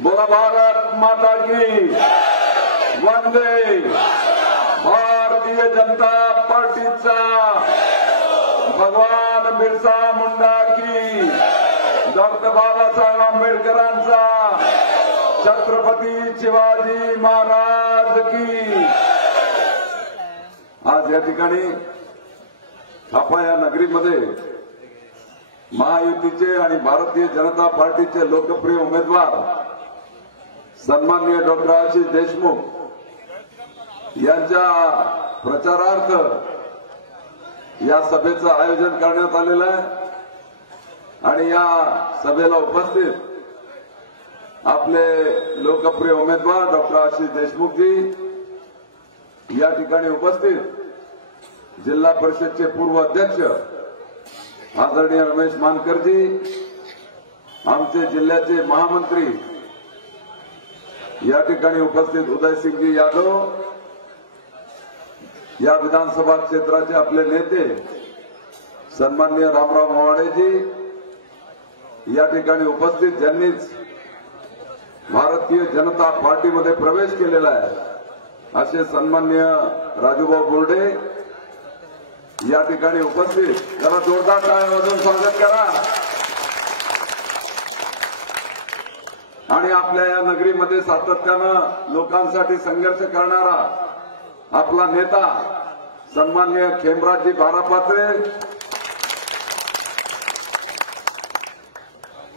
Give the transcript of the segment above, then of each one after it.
बोला भारत माता की वंदे। भारतीय जनता पार्टीचा भगवान बिरसा मुंडा की, डॉक्टर बाबासाहेब आंबेडकरांचा, छत्रपती शिवाजी महाराज की। आज या ठिकाणी खापा या नगरीमध्ये महायुतीचे आणि भारतीय जनता पार्टीचे लोकप्रिय उमेदवार सन्माननीय डॉक्टर आशिष देशमुख यांच्या प्रचारार्थ या सभेचं आयोजन करण्यात आलेलं आहे आणि या सभेला उपस्थित आपले लोकप्रिय उमेदवार डॉक्टर आशिष देशमुख जी या ठिकाणी उपस्थित, जिल्हा परिषदचे पूर्व अध्यक्ष आदरणीय रमेश मानकरजी, आमचे जिल्ह्याचे महामंत्री या ठिकाणी उपस्थित उदयसिंहजी यादव, या विधानसभा क्षेत्राचे आपले नेते सन्माननीय रामराव मोवाडेजी या ठिकाणी उपस्थित, ज्यांनीच भारतीय जनता पार्टीमध्ये प्रवेश केलेला आहे असे सन्माननीय राजूभाऊ बोर्डे या ठिकाणी उपस्थित, जरा जोरदार टाळ्या वाजवून स्वागत करा। आणि आपल्या या नगरीमध्ये सातत्यानं लोकांसाठी संघर्ष करणारा आपला नेता सन्माननीय खेमराजजी बारापात्रे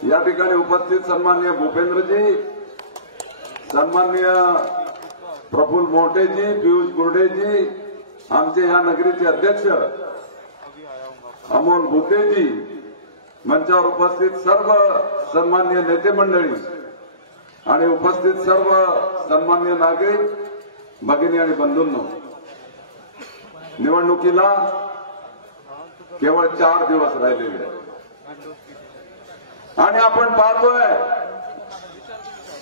या ठिकाणी उपस्थित, सन्माननीय भूपेंद्रजी, सन्माननीय प्रफुल्ल मोटेजी, पियुष गुर्डेजी, आमचे या नगरीचे अध्यक्ष अमोल भुतेजी, मंचावर उपस्थित सर्व सन्माननीय नेते मंडळी आणि उपस्थित सर्व सन्माननीय नागरिक भगिनी आणि बंधूंनो, निवडणुकीला केवळ 4 दिवस राहिलेले आणि आपण पाहतोय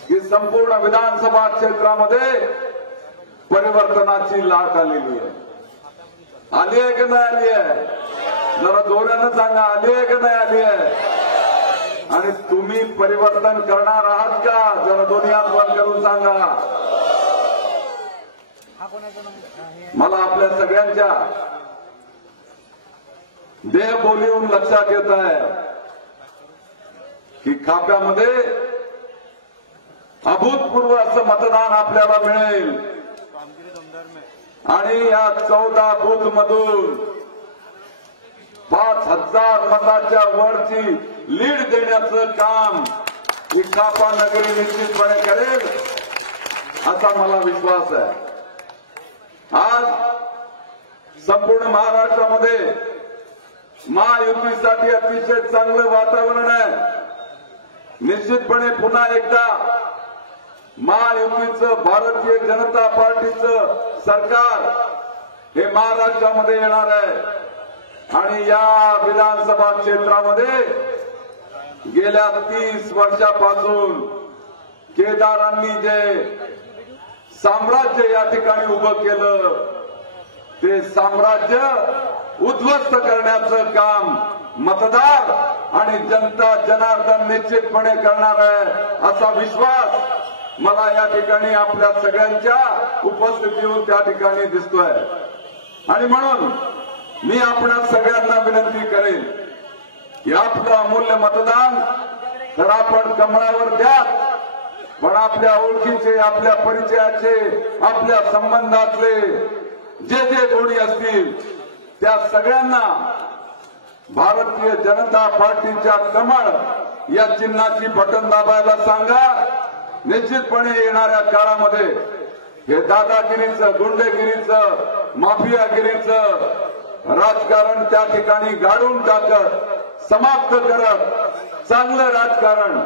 की संपूर्ण विधानसभा क्षेत्रामध्ये परिवर्तनाची लाट आलेली आहे। आली आहे की नाही आली आहे? जरा जोरानं सांगा, आली आहे की नाही आली आहे? आणि तुम्ही परिवर्तन करणार आहात का? जरा दोन्ही हात वर करून सांगा। मला आपल्या सगळ्यांच्या देहबोलीहून लक्षात येत आहे की खाप्यामध्ये अभूतपूर्व असं मतदान आपल्याला मिळेल आणि या 14 बूथ मधून 5,000 मताच्या वरची लीड देण्याचं काम ही खापा नगरी निश्चितपणे करेल असा मला विश्वास आहे। आज संपूर्ण महाराष्ट्रामध्ये महायुतीसाठी अतिशय चांगलं वातावरण आहे। निश्चितपणे पुन्हा एकदा महायुतीचं, भारतीय जनता पार्टीचं सरकार हे महाराष्ट्रामध्ये येणार आहे आणि या विधानसभा क्षेत्रामध्ये गेल्या 30 वर्षापासून केदारांनी जे साम्राज्य या ठिकाणी उभं केलं ते साम्राज्य उद्ध्वस्त करण्याचं काम मतदार आणि जनता जनार्दन निश्चितपणे करणार आहे असा विश्वास मला या ठिकाणी आपल्या सगळ्यांच्या उपस्थितीवर त्या ठिकाणी दिसतोय। आणि म्हणून मी आपल्या सगळ्यांना विनंती करेन की आपलं अमूल्य मतदान तर आपण कमळावर द्या, पण आपल्या ओळखीचे, आपल्या परिचयाचे, आपल्या संबंधातले जे कोणी असतील त्या सगळ्यांना भारतीय जनता पार्टीच्या कमळ या चिन्हाची बटन दाबायला सांगा। निश्चितपणे येणाऱ्या काळामध्ये हे दादागिरीचं, गुंडेगिरीचं, माफियागिरीचं राजकारण त्या ठिकाणी गाडून टाकत, समाप्त करत, चांगलं राजकारण,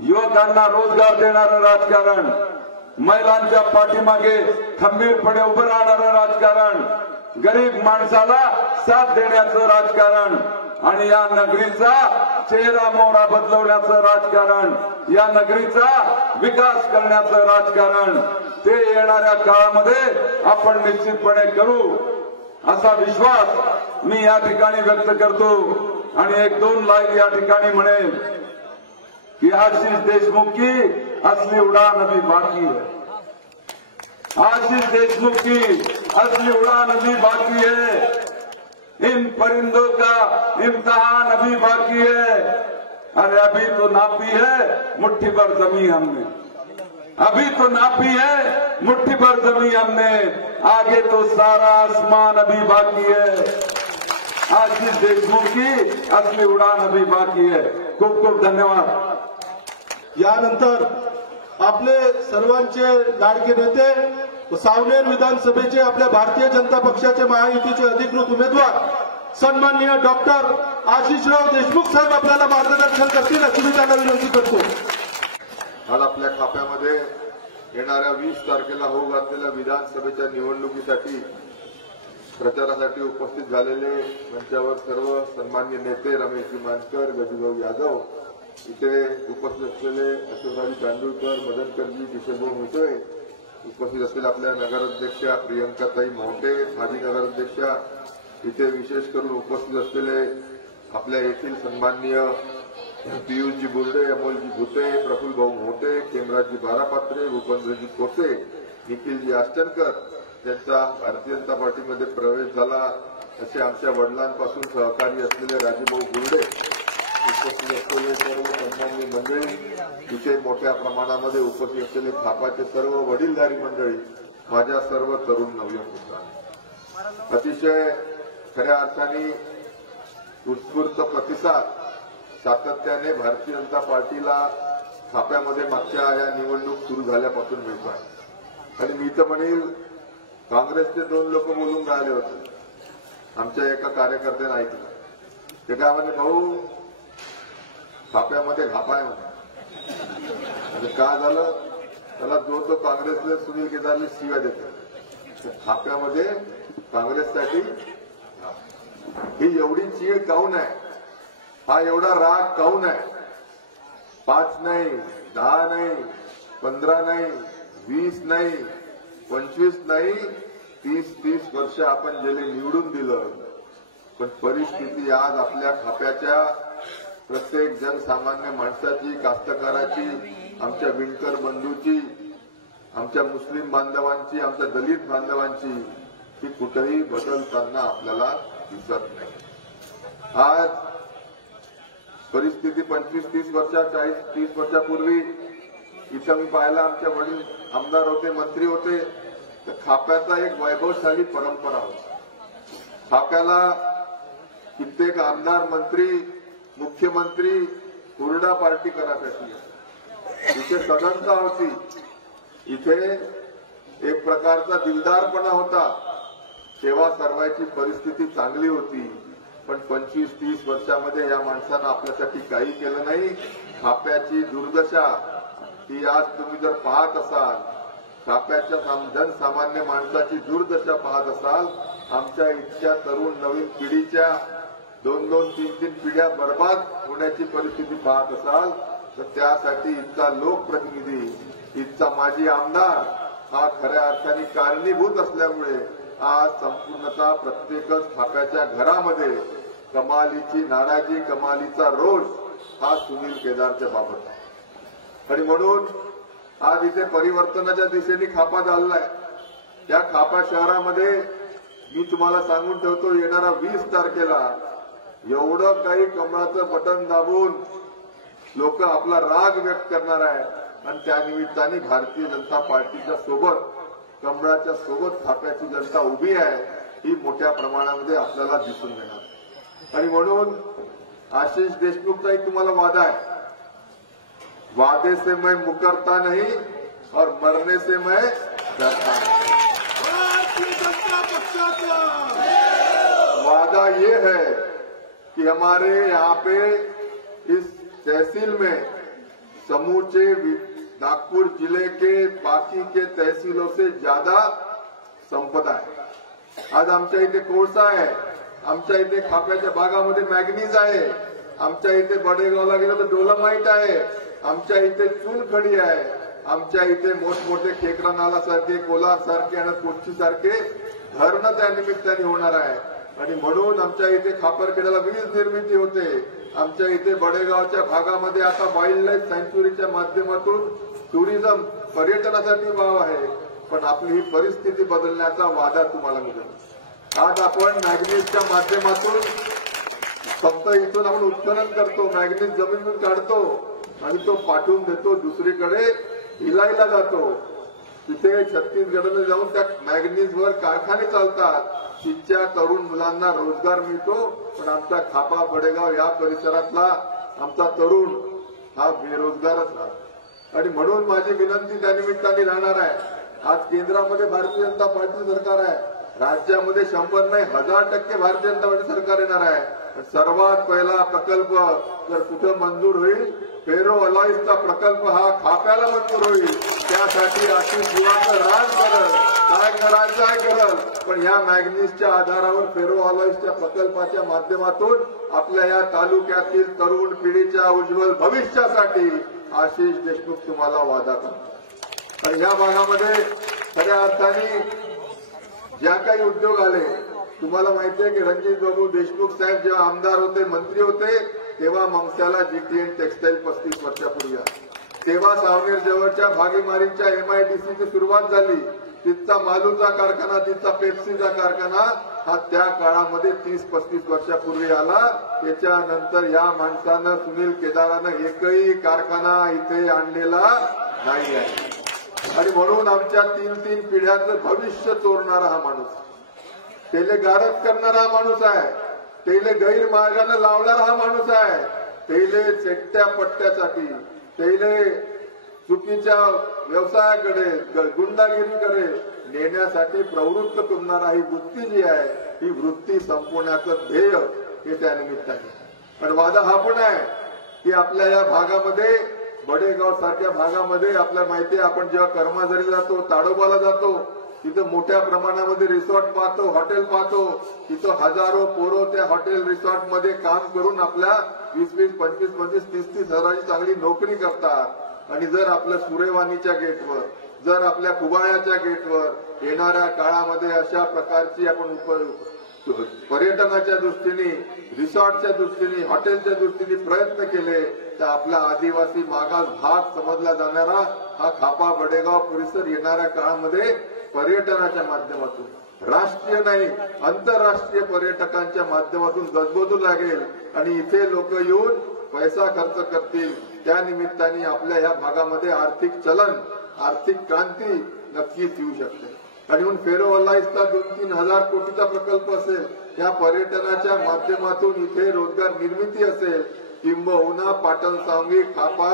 युवकांना रोजगार देणारं राजकारण, महिलांच्या पाठीमागे खंबीरपणे उभं राहणारं राजकारण, गरीब माणसाला साथ देण्याचं राजकारण आणि या नगरीचा चेहरा मोहरा बदलवण्याचं राजकारण, या नगरीचा विकास करण्याचं राजकारण ते येणाऱ्या काळामध्ये आपण निश्चितपणे करू असा विश्वास मी या ठिकाणी व्यक्त करतो। आणि 1-2 लाईन या ठिकाणी म्हणेन कि आशीष देशमुख की असली उड़ान अभी बाकी है। आशीष देशमुख की असली उड़ान अभी बाकी है। इन परिंदों का इम्तिहान अभी बाकी है। अरे अभी तो नापी है मुट्ठी भर जमीन हमने, अभी तो नापी है मुट्ठी भर जमीन हमने, आगे तो सारा आसमान अभी बाकी है। आशीष देशमुख की असली उड़ान अभी बाकी है। खूप खूप धन्यवाद। यानंतर आपले सर्वांचे लाडके नेते सावनेर विधानसभेचे आपल्या भारतीय जनता पक्षाचे महायुतीचे अधिकृत उमेदवार सन्माननीय डॉक्टर आशिषराव देशमुख साहेब आपल्याला मार्गदर्शन करतील अशी मी त्यांना विनंती करतो। काल आपल्या खात्यामध्ये येणाऱ्या 20 तारखेला होऊ घातलेल्या विधानसभेच्या निवडणुकीसाठी प्रचारासाठी उपस्थित झालेले मंचावर सर्व सन्मान्य नेते रमेशजी मानकर, गजूभाऊ यादव, इथे उपस्थित असलेले अशोकराजी तांदूळकर, मदनकरजी, किशोरभाऊ मुसळे, उपस्थित असलेल्या आपल्या नगराध्यक्षा प्रियंकाताई मोहटे, माजी नगराध्यक्षा, इथे विशेष करून उपस्थित असलेले आपल्या येथील सन्माननीय पियुषजी बुर्डे, अमोलजी भुते, प्रफुल्लभाऊ मोहटे, खेमराजजी बारापात्रे, भूपेंद्रजी कोसे, निखिलजी आष्टनकर यांचा भारतीय जनता पार्टीमध्ये प्रवेश झाला असे आमच्या वडिलांपासून सहकारी असलेले राजूभाऊ बुर्डे, उपस्थित असलेले सर्व सन्माननीय मंडळी, तिथे मोठ्या प्रमाणामध्ये उपस्थित असलेले खापाचे सर्व वडीलधारी मंडळी, माझ्या सर्व तरुण नवयुवक मित्रांनो, अतिशय खऱ्या अर्थाने उत्स्फूर्त प्रतिसाद सातत्याने भारतीय जनता पार्टीला खाप्यामध्ये मागच्या या निवडणूक सुरू झाल्यापासून मिळतो आहे। आणि मी तर म्हणेल काँग्रेसचे 2 लोक बोलून राहिले होते, आमच्या एका कार्यकर्त्याने ऐकलं, ते काय म्हणे, भाऊ खाप्यामध्ये घापाय म्हणजे काय झालं, त्याला जो काँग्रेसने सुनील केदारने शिव्या देतो, खाप्यामध्ये काँग्रेससाठी ही एवढी चीड काऊन आहे, हा एवढा राग काऊन आहे? 5 नाही, 10 नाही, 15 नाही, 20 नाही, 25 नाही, 30 वर्ष आपण गेले निवडून दिलं, पण परिस्थिती आज आपल्या खाप्याच्या प्रत्येक जनसामान्य माणसाची, कास्तकाराची, आमच्या विणकर बंधूची, आमच्या मुस्लिम बांधवांची, आमच्या दलित बांधवांची ही कुठेही बदलताना आपल्याला दिसत नाही। आज परिस्थिती 25-30 वर्षा 40-30 वर्षापूर्वी इथं मी पाहिला, आमच्या वडील आमदार होते, मंत्री होते, तर खाप्याचा एक वैभवशाली परंपरा होती। खाप्याला कित्येक आमदार, मंत्री, मुख्यमंत्री हुरडा पार्टी करायसाठी इथे सदनता होती, इथे एक प्रकारचा दिलदारपणा होता, सेवा सर्वांची परिस्थिती चांगली होती, पण 25-30 वर्षामध्ये या माणसानं आपल्यासाठी काही केलं नाही। खाप्याची दुर्दशा ही आज तुम्ही जर पाहत असाल, खाप्याच्या जनसामान्य माणसाची दुर्दशा पाहत असाल, आमच्या इतक्या तरुण नवीन पिढीच्या 2-2, 3-3 पिढ्या बर्बाद होण्याची परिस्थिती पाहत असाल, तर त्यासाठी इथला लोकप्रतिनिधी, इथचा माजी आमदार हा खऱ्या अर्थाने कारणीभूत असल्यामुळे आज संपूर्णतः प्रत्येकच खाप्याच्या घरामध्ये कमालीची नाराजी, कमालीचा रोष हा सुनील केदारच्या बाबत आहे। आणि म्हणून आज इथे परिवर्तनाच्या दिशेने खापा चाललाय। त्या खापा शहरामध्ये मी तुम्हाला सांगून ठेवतो, येणाऱ्या 20 तारखेला एवढं काही कमळाचं बटन दाबून लोक आपला राग व्यक्त करणार आहे आणि त्यानिमित्ताने भारतीय जनता पार्टीच्या सोबत, कमळाच्या सोबत खाप्याची जनता उभी आहे, ही मोठ्या प्रमाणामध्ये आपल्याला दिसून येणार। आणि म्हणून आशीष देशमुखचा एक तुम्हाला वादा आहे, वादे से मैं मुकरता नहीं और मरने से मैं डरता नहीं। वादा ये है कि हमारे यहाँ पे इस तहसील में समूचे नागपुर जिले के बाकी के तहसीलों से ज्यादा संपदा है। आज आमच्या इथे कोळसा आहे, आमच्या इथे खाप्याच्या भागामध्ये मॅग्नीज आहे, आमच्या इथे बडेगावला गेलं तर डोलामाइट आहे, आमच्या इथे चुनखडी आहे, आमच्या इथे मोठमोठे खेकडा नाला सारखे, कोलार सारखे आणि कोच्ची सारखे धरणं त्या निमित्ताने होणार आहे। आणि म्हणून आमच्या इथे खापरखेड्याला वीज निर्मिती होते, आमच्या इथे बडेगावच्या भागामध्ये आता वाईल्ड लाईफ सँच्युरीच्या माध्यमातून टुरिझम पर्यटनासाठी वाव आहे, पण आपली ही परिस्थिती बदलण्याचा वादा तुम्हाला मिळेल। आज आपण मॅग्नीजच्या माध्यमातून फक्त इथून आपण उत्खनन करतो, मॅग्नीज जमिनीतून काढतो आणि तो पाठवून देतो दुसरीकडे भिलाईला जातो। तिथे छत्तीसगडमध्ये जाऊन त्या मॅग्नीजवर कारखाने चालतात, तिथच्या तरुण मुलांना रोजगार मिळतो, पण आमचा खापा बडेगाव या परिसरातला आमचा तरुण हा बेरोजगारच राहतो। आणि म्हणून माझी विनंती त्यानिमित्ताने राहणार आहे, आज केंद्रामध्ये भारतीय जनता पार्टी सरकार आहे, राज्यामध्ये 100 नाही 1000% भारतीय जनता पार्टी सरकार येणार आहे। सर्वात पहिला प्रकल्प जर कुठं मंजूर होईल, फेरो अलॉईजचा प्रकल्प हा खाप्याला मंजूर होईल। त्यासाठी आशिष बुवाचं राज करल, काय करायचं आहे करल, पण या मॅग्नीजच्या आधारावर फेरो अलॉईजच्या प्रकल्पाच्या माध्यमातून आपल्या या तालुक्यातील तरुण पिढीच्या उज्ज्वल भविष्यासाठी आशिष देशमुख तुम्हाला वादा करतो। आणि या भागामध्ये खऱ्या अर्थाने ज्या काही उद्योग आले, तुम्हाला माहिती आहे की रणजित बाबू देशमुख साहेब जेव्हा आमदार होते, मंत्री होते, तेव्हा मंगस्याला जीटीएन टेक्सटाईल 35 वर्षापूर्वी तेव्हा सावनेर जवळच्या भागीमारीच्या MIDCची सुरुवात झाली। तिथचा मालूचा कारखाना, तिथचा पेप्सीचा कारखाना हा त्या काळामध्ये 30-35 वर्षापूर्वी आला। त्याच्यानंतर या माणसानं, सुनील केदारानं एकही कारखाना इथे आणलेला नाही आहे। आणि म्हणून आमच्या 3-3 पिढ्यांचं भविष्य चोरणारा हा माणूस, तेले गारद करणारा हा माणूस आहे, तेले गैरमार्गाने लावणारा हा माणूस आहे, तेले चेट्ट्या पट्ट्यासाठी, तेले चुकीच्या व्यवसायाकडे, गुंडागिरीकडे नेण्यासाठी प्रवृत्त करणारा ही वृत्ती जी आहे, ही वृत्ती संपवण्याचं ध्येय हे त्यानिमित्ताने। आणि वादा हा पण आहे की आपल्या या भागामध्ये, बडेगाव सारख्या भागामध्ये आपल्याला माहिती आहे, आपण जेव्हा कर्माझरीला जातो, ताडोबाला जातो, तिथं मोठ्या प्रमाणामध्ये रिसॉर्ट पाहतो, हॉटेल पाहतो, तिथं हजारो पोरं त्या हॉटेल रिसॉर्टमध्ये काम करून आपल्या 20-20, 25-25, 30-30 हजाराची चांगली नोकरी करतात। आणि जर आपल्या सुरेवानीच्या गेटवर, जर आपल्या कुबाळ्याच्या गेटवर येणाऱ्या काळामध्ये अशा प्रकारची आपण पर्यटनाच्या दृष्टीने, रिसॉर्टच्या दृष्टीने, हॉटेलच्या दृष्टीने प्रयत्न केले, तर आपला आदिवासी मागास भाग समजला जाणारा हा खापा बडेगाव परिसर येणाऱ्या काळामध्ये पर्यटनाच्या माध्यमातून, राष्ट्रीय नाही आंतरराष्ट्रीय पर्यटकांच्या माध्यमातून गजबजू लागेल आणि इथे लोक येऊन पैसा खर्च करतील। त्या निमित्ताने आपल्या या भागामध्ये आर्थिक चलन, आर्थिक क्रांती नक्कीच येऊ शकते। आणि म्हणून फेरो अलॉईजचा 2-3 हजार कोटीचा प्रकल्प असेल, या पर्यटनाच्या माध्यमातून इथे रोजगार निर्मिती असेल, किंबहुना पाटण सांगवी खापा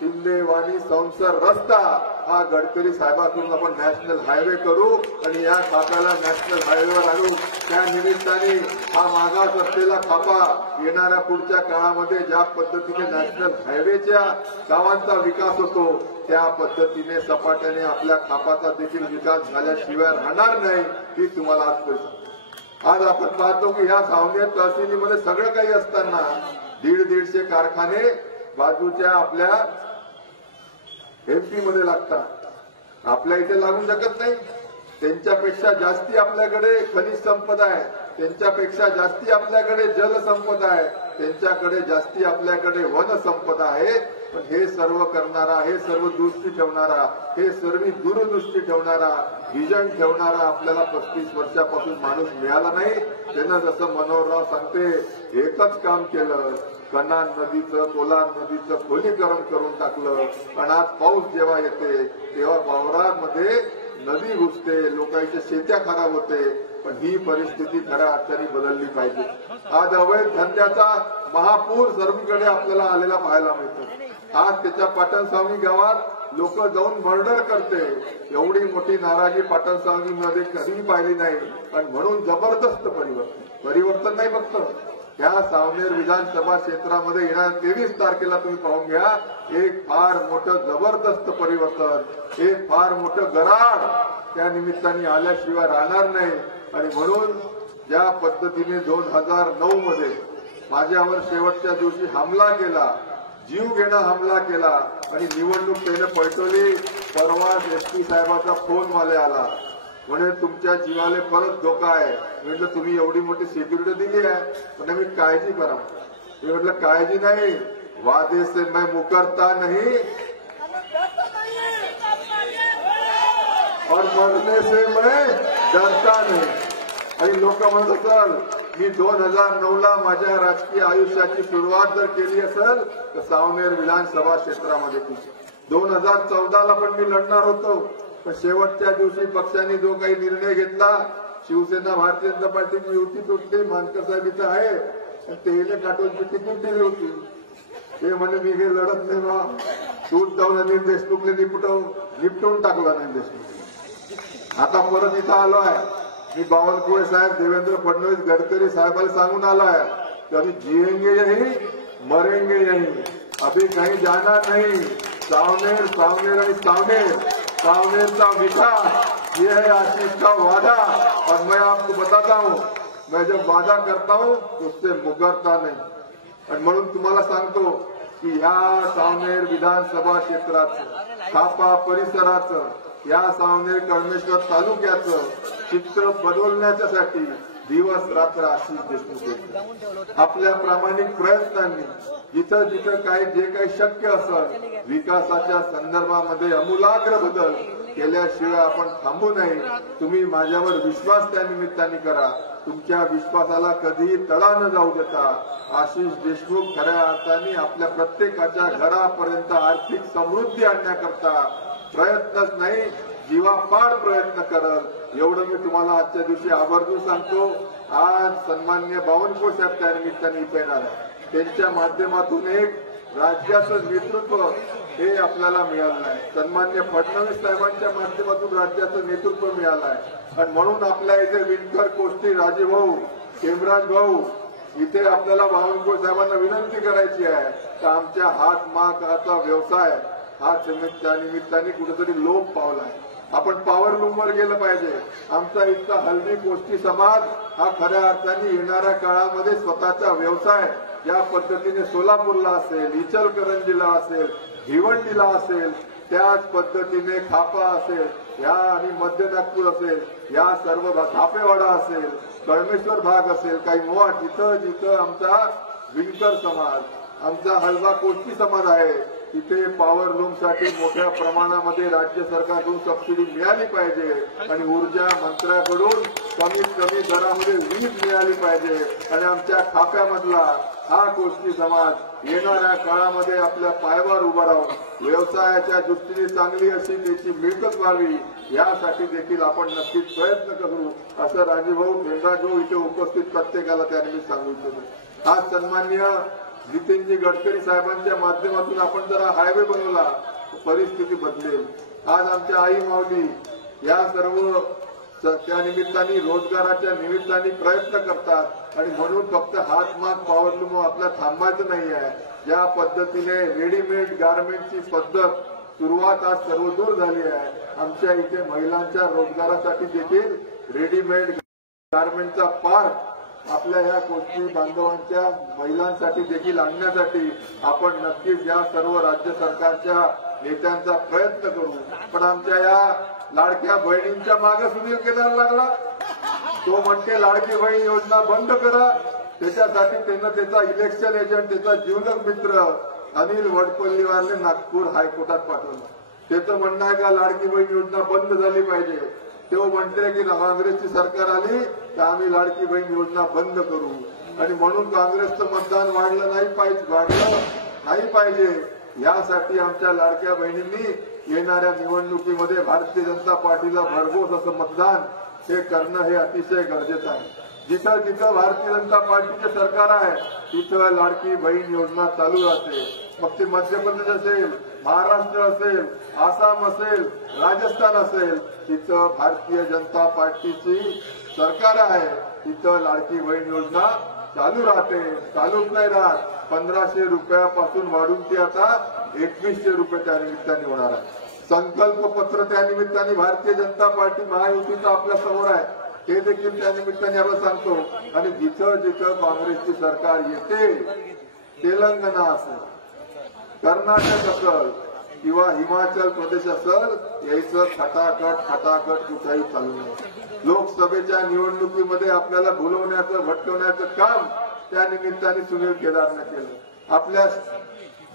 शिंदेवाणी संसर रस्ता हा गडकरी साहेबांकडून आपण नॅशनल हायवे करू आणि या खाप्याला नॅशनल हायवेवर आणू। त्या निमित्ताने हा मागास असलेला खापा येणाऱ्या पुढच्या काळामध्ये ज्या पद्धतीने नॅशनल हायवेच्या गावांचा विकास होतो, त्या पद्धतीने सपाट्याने आपल्या खापाचा देखील विकास झाल्याशिवाय राहणार नाही, ही तुम्हाला आज कळतं। आज आपण पाहतो की ह्या सावनेर तहसीलीमध्ये सगळं काही असताना 150 कारखाने बाजूच्या आपल्या MP मध्ये लागतात, आपल्या इथे लागू शकत नाही। त्यांच्यापेक्षा जास्ती आपल्याकडे खनिज संपदा आहे, त्यांच्यापेक्षा जास्ती आपल्याकडे जलसंपदा आहे, त्यांच्याकडे जास्ती आपल्याकडे वन संपदा आहे। पण हे सर्व करणारा, हे सर्व दृष्टी ठेवणारा, हे सर्व दूरदृष्टी ठेवणारा, विजन ठेवणारा आपल्याला 35 वर्षापासून माणूस मिळाला नाही। त्यानं जसं मनोहरराव सांगते, एकच काम केलं, कन्हान नदीचं, कोलान नदीचं खोलीकरण करून टाकलं। पण आज पाऊस जेव्हा येते तेव्हा वावरामध्ये नदी घुसते, लोकांच्या शेत्या खराब होते। पण ही परिस्थिती खऱ्या अर्थाने बदलली पाहिजे। आज अवैध धंद्याचा महापूर सर्वीकडे आपल्याला आलेला पाहायला मिळतो। आज त्याच्या पाटण सांगवी गावात लोक जाऊन मर्डर करते, एवढी मोठी नाराजी पाटण सांगवीमध्ये कधीही पाहिली नाही। आणि म्हणून जबरदस्त परिवर्तन नाही, फक्त या सावनेर विधानसभा क्षेत्रामध्ये येणाऱ्या 23 तारखेला तुम्ही पाहून घ्या, एक फार मोठं जबरदस्त परिवर्तन, एक फार मोठं गराड त्या निमित्ताने आल्याशिवाय राहणार नाही। आणि म्हणून ज्या पद्धतीने 2009 मध्ये माझ्यावर शेवटच्या दिवशी हमला केला, जीव घेणं हमला केला आणि निवडणूक त्याने पळटवली, परवा SP साहेबाचा फोन मला आला, म्हणे तुमच्या जीवाला परत धोका आहे। म्हटलं तुम्ही एवढी मोठी सिक्युरिटी दिली आहे, पण मी काळजी करा, मी म्हटलं काळजी नाही, वादे से मैं मुकरता नहीं और मरने से मैं डरता नाही. आणि लोक म्हणत असल मी 2009ला माझ्या राजकीय आयुष्याची सुरुवात जर केली असेल तर सावनेर विधानसभा क्षेत्रामध्ये केली. 2014ला पण मी लढणार होतो, पण शेवटच्या दिवशी पक्षाने जो काही निर्णय घेतला, शिवसेना भारतीय जनता पार्टीची युती तुटली, मानकर साहेब आहे, तेले काटोलची तिकीट दिली होती. ते म्हणे मी हे लढत नाही ना, तूच जाऊन अनिल देशमुखने निपटवून टाकला नाही देशमुख. आता परत इथं आलो आहे मी. बावनकुळे साहेब, देवेंद्र फडणवीस, गडकरी साहेबांना सांगून आलो आहे की अभी जिएंगे यही मरेंगे यही, अभी कहीं जाना नहीं. सावनेर सावनेर आणि सावनेर, सावनेर का विकास ये है आशीष का वादा. और मैं आपको बताता हूँ, मैं जब वादा करता हूँ तो उससे मुकरता नहीं. आणि म्हणून तुम्हाला सांगतो की ह्या सावनेर विधानसभा क्षेत्राचं, खापा परिसराचं, या सावनेर कळमेश्वर तालुक्याचं चित्र बदलण्यासाठी दिवस रात्र आशिष देशमुख आपल्या प्रामाणिक प्रयत्नांनी जिथं जिथं जे काही शक्य असेल विकासाच्या संदर्भामध्ये आमूलाग्र बदल केल्याशिवाय आपण थांबू नये. तुम्ही माझ्यावर विश्वास त्या निमित्ताने करा. तुमच्या विश्वासाला कधीही तडा न जाऊ देता आशिष देशमुख खऱ्या अर्थाने आपल्या प्रत्येकाच्या घरापर्यंत आर्थिक समृद्धी आणण्याकरता प्रयत्नच नाही, जीवापाड प्रयत्न करल. एवढं मी तुम्हाला आजच्या दिवशी आवर्जून सांगतो. आज सन्माननीय बावनकुळे साहेब त्या निमित्ताने इथे येणार आहे. त्यांच्या माध्यमातून एक राज्याचं नेतृत्व हे आपल्याला मिळालं आहे. सन्माननीय फडणवीस साहेबांच्या माध्यमातून राज्याचं नेतृत्व मिळालं आहे. आणि म्हणून आपल्या इथे विणकर, कोष्टी, राजेभाऊ, हेमराज भाऊ, इथे आपल्याला बावनकुळे साहेबांना विनंती करायची आहे तर आमच्या हातमागाचा व्यवसाय हा त्या निमित्ताने कुठेतरी लोप पावला आहे. आपण पॉवर लूमवर गेलं पाहिजे. आमचा इथला हल्दी कोष्टी समाज हा खऱ्या अर्थाने येणाऱ्या काळामध्ये स्वतःचा व्यवसाय ज्या पद्धतीने सोलापूरला असेल, इचलकरंजीला असेल, भिवंडीला असेल, त्याच पद्धतीने खापा असेल, या आणि मध्य नागपूर असेल, या सर्व धापेवाडा असेल, कळमेश्वर भाग असेल, काही मोठ, जिथं जिथं आमचा विणकर समाज, आमचा हलवा कोष्टी समाज आहे, तिथे पॉवर लूमसाठी मोठ्या प्रमाणामध्ये राज्य सरकारकडून सबसिडी मिळाली पाहिजे आणि ऊर्जा मंत्र्याकडून कमीत कमी दरामध्ये वीज मिळाली पाहिजे. आणि आमच्या खाप्यामधला हा कोष्टी समाज येणाऱ्या काळामध्ये आपल्या पायावर उभा राहून व्यवसायाच्या दृष्टीने चांगली अशी त्याची मिळकत व्हावी, यासाठी देखील आपण नक्कीच प्रयत्न करू, असं राजीभाऊ, मेंढराभाऊ इथे उपस्थित प्रत्येकाला त्यानिमित्त सांगू इच्छितो. आज सन्माननीय नितीनजी गडकरी साहेबांच्या माध्यमातून आपण जरा हायवे बनवला, परिस्थिती बदलेल. आज आमच्या आई माऊली या सर्व त्या निमित्ताने रोजगाराच्या निमित्ताने प्रयत्न करतात. आणि म्हणून फक्त हातमाग पॉवरलूम आपल्या थांबायचं नाही आहे. ज्या पद्धतीने रेडीमेड गारमेंटची पद्धत सुरुवात आज सर्वदूर झाली आहे, आमच्या इथे महिलांच्या रोजगारासाठी देखील रेडीमेड गारमेंटचा पार्क आपल्या या कोष्टी बांधवांच्या महिलांसाठी देखील आणण्यासाठी आपण नक्कीच या सर्व राज्य सरकारच्या नेत्यांचा प्रयत्न करू. पण आमच्या या लाडक्या बहिणींच्या मागे सुनील केदार लागला. तो म्हणते लाडकी बहीण योजना बंद करा. त्याच्यासाठी त्यांना त्याचा इलेक्शन एजंट, त्याचा जीवलग मित्र अनिल वडपल्लीवारने नागपूर हायकोर्टात पाठवलं. त्याचं म्हणणं आहे का लाडकी बहीण योजना बंद झाली पाहिजे. तो म्हणते की काँग्रेसची सरकार आली तर आम्ही लाडकी बहीण योजना बंद करू. आणि म्हणून काँग्रेसचं मतदान वाढलं नाही पाहिजे. यासाठी आमच्या लाडक्या बहिणींनी येणाऱ्या निवडणुकीमध्ये भारतीय जनता पार्टीला भरघोस असं मतदान हे करणं हे अतिशय गरजेचं आहे. जिथं जिथं भारतीय जनता पार्टीचे सरकार आहे तिथं लाडकी बहीण योजना चालू राहते. मग ते मध्य प्रदेश असेल, महाराष्ट्र असेल, आसाम असेल, राजस्थान असेल, तिथं भारतीय जनता पार्टीची सरकार आहे, तिथं लाडकी बहीण योजना चालू राहते. चालूच नाही राहत. 1500 रुपयापासून वाढून ती आता 2100 रुपये त्या निमित्ताने होणार आहे. संकल्प पत्र त्या निमित्ताने भारतीय जनता पार्टी महायुतीचं आपल्या समोर आहे, ते देखील त्या निमित्ताने आपण सांगतो. आणि जिथं जिथं काँग्रेसची सरकार येते, तेलंगणा असेल, कर्नाटक असेल किंवा हिमाचल प्रदेश असेल, यायचं खटाखट कुठेही चालू नाही. लोकसभेच्या निवडणुकीमध्ये आपल्याला भुलवण्याचं, भटकवण्याचं काम त्या निमित्ताने सुनील केदारनं केलं. आपल्या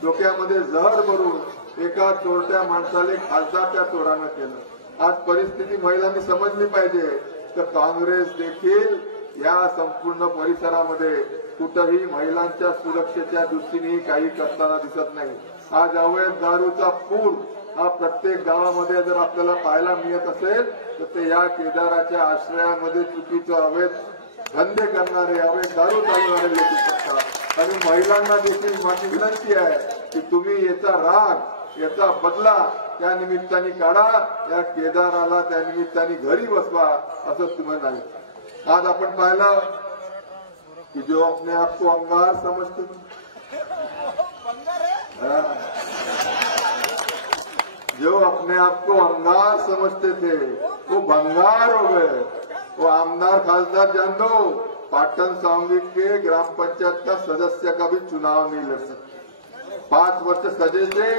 डोक्यामध्ये जहर भरून एका चोरट्या माणसाले खासदार त्या चोरानं केलं. आज परिस्थिती महिलांनी समजली पाहिजे तर काँग्रेस देखील या संपूर्ण परिसरामध्ये कुठेही महिलांच्या सुरक्षेच्या दृष्टीने काही करताना दिसत नाही. आज अवैध दारूचा पूर हा प्रत्येक गावामध्ये जर आपल्याला पाहायला मिळत असेल तर ते या केदाराच्या आश्रयामध्ये चुकीचं अवैध धंदे करणारे, अवैध दारू चालवणारे लोक असतात. आणि महिलांना देखील माझी विनंती आहे की तुम्ही याचा राग, याचा बदला त्या निमित्ताने काढा, या केदाराला त्या निमित्ताने घरी बसवा असं तुम्हाला नाही. आज आपण पाहिलं कि जो अपने आप को अंगार समझते जो अपने आप को अंगार समझते थे वो भंगार हो गए. वो आमदार खासदार जान दो, पाटन सांगवी के ग्राम पंचायत का सदस्य का भी चुनाव नहीं लड़ सकते. 5 वर्ष सजेचे